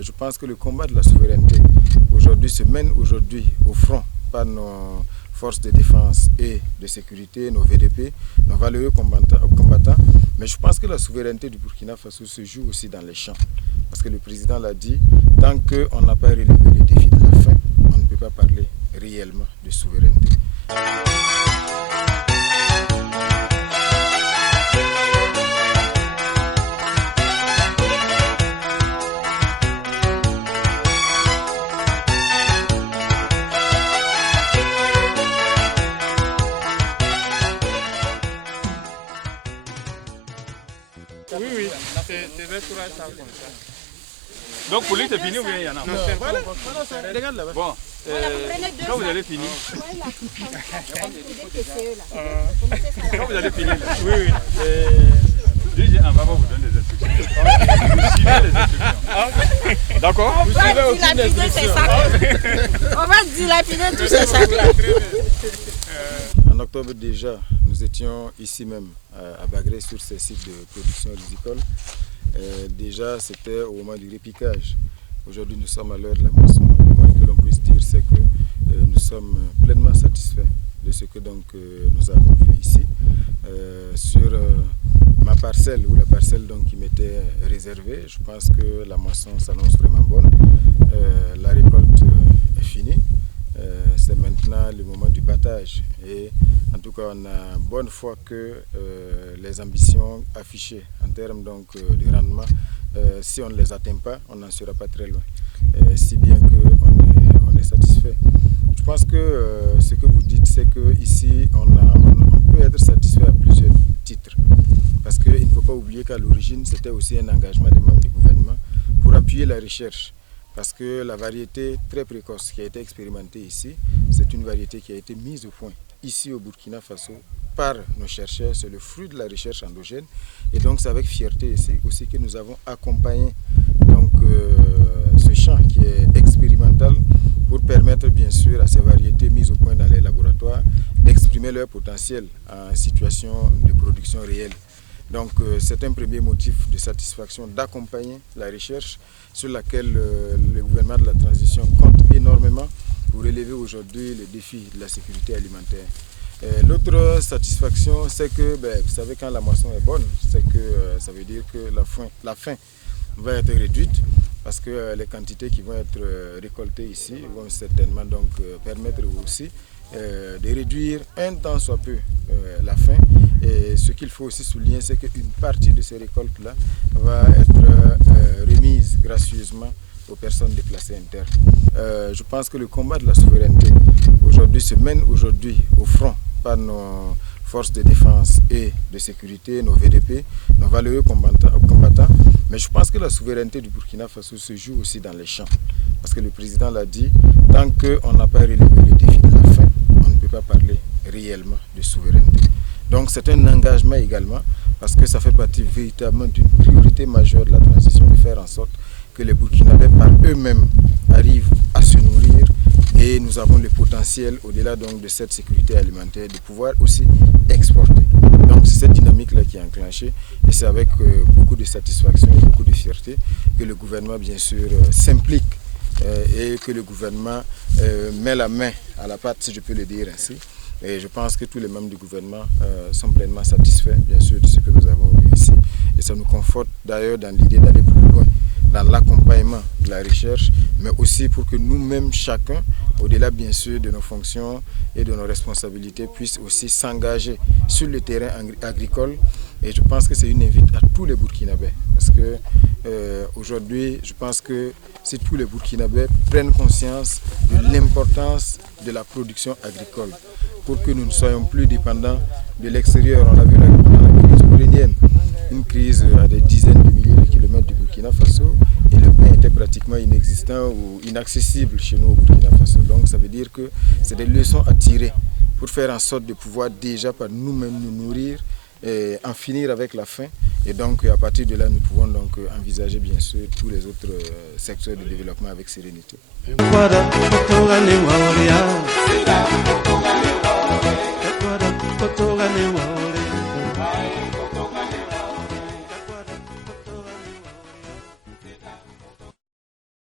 je pense que le combat de la souveraineté aujourd'hui se mène au front par nos forces de défense et de sécurité, nos VDP, nos valeureux combattants. Mais je pense que la souveraineté du Burkina Faso se joue aussi dans les champs. Parce que le président l'a dit, tant qu'on n'a pas relevé le défi de la faim, on ne peut pas parler réellement de souveraineté. Oui, c'est restaurant ça comme ça. Donc pour lui c'est fini ou bien il y en a? Non, voilà, regarde là-bas. Bon, quand vous allez finir. Quand vous allez finir. Oui. DJ en va vous donner des instructions. Vous suivez les instructions. D'accord? Vous suivez aucune instruction. On va dilapider tous ces sacs-là. En octobre déjà, nous étions ici même à Bagré sur ces sites de production rizicole. Déjà, c'était au moment du répiquage. Aujourd'hui, nous sommes à l'heure de la moisson. Le moins que l'on puisse dire, c'est que nous sommes pleinement satisfaits de ce que nous avons vu ici. Sur ma parcelle, ou la parcelle qui m'était réservée, je pense que la moisson s'annonce vraiment bonne. La récolte est finie. C'est maintenant le moment du battage. Et en tout cas, on a bonne foi que les ambitions affichées en termes de rendement, si on ne les atteint pas, on n'en sera pas très loin. Si bien qu'on est satisfait. Je pense que ce que vous dites, c'est qu'ici, on peut être satisfait à plusieurs titres. Parce qu'il ne faut pas oublier qu'à l'origine, c'était aussi un engagement des membres du gouvernement pour appuyer la recherche. Parce que la variété très précoce qui a été expérimentée ici, c'est une variété qui a été mise au point ici au Burkina Faso par nos chercheurs. C'est le fruit de la recherche endogène. Et donc c'est avec fierté ici aussi que nous avons accompagné ce champ qui est expérimental pour permettre bien sûr à ces variétés mises au point dans les laboratoires d'exprimer leur potentiel en situation de production réelle. Donc c'est un premier motif de satisfaction d'accompagner la recherche sur laquelle le gouvernement de la transition compte énormément pour relever aujourd'hui le défi de la sécurité alimentaire. L'autre satisfaction, c'est que, vous savez, quand la moisson est bonne, c'est que ça veut dire que la faim va être réduite parce que les quantités qui vont être récoltées ici vont certainement permettre aussi de réduire un tant soit peu la faim. Et ce qu'il faut aussi souligner, c'est qu'une partie de ces récoltes-là va être remise gracieusement aux personnes déplacées internes. Je pense que le combat de la souveraineté aujourd'hui se mène au front par nos forces de défense et de sécurité, nos VDP, nos valeureux combattants. Mais je pense que la souveraineté du Burkina Faso se joue aussi dans les champs. Parce que le président l'a dit, tant qu'on n'a pas relevé le défi de la faim, on ne peut pas parler réellement de souveraineté. Donc c'est un engagement également, parce que ça fait partie véritablement d'une priorité majeure de la transition, de faire en sorte que les Burkinabés par eux-mêmes arrivent à se nourrir, et nous avons le potentiel, au-delà de cette sécurité alimentaire, de pouvoir aussi exporter. Donc c'est cette dynamique-là qui est enclenchée, et c'est avec beaucoup de satisfaction et beaucoup de fierté que le gouvernement bien sûr s'implique et que le gouvernement met la main à la pâte, si je peux le dire ainsi. Et je pense que tous les membres du gouvernement sont pleinement satisfaits, bien sûr, de ce que nous avons vu ici. Et ça nous conforte d'ailleurs dans l'idée d'aller plus loin dans l'accompagnement de la recherche, mais aussi pour que nous-mêmes, chacun, au-delà bien sûr de nos fonctions et de nos responsabilités, puisse aussi s'engager sur le terrain agricole. Et je pense que c'est une invite à tous les Burkinabés. Parce que aujourd'hui, je pense que si tous les Burkinabés prennent conscience de l'importance de la production agricole, pour que nous ne soyons plus dépendants de l'extérieur. On l'a vu pendant la crise ukrainienne, une crise à des dizaines de milliers de kilomètres du Burkina Faso, et le pain était pratiquement inexistant ou inaccessible chez nous au Burkina Faso. Donc ça veut dire que c'est des leçons à tirer pour faire en sorte de pouvoir déjà par nous-mêmes nous nourrir et en finir avec la faim. Et donc à partir de là, nous pouvons donc envisager bien sûr tous les autres secteurs de développement avec sérénité.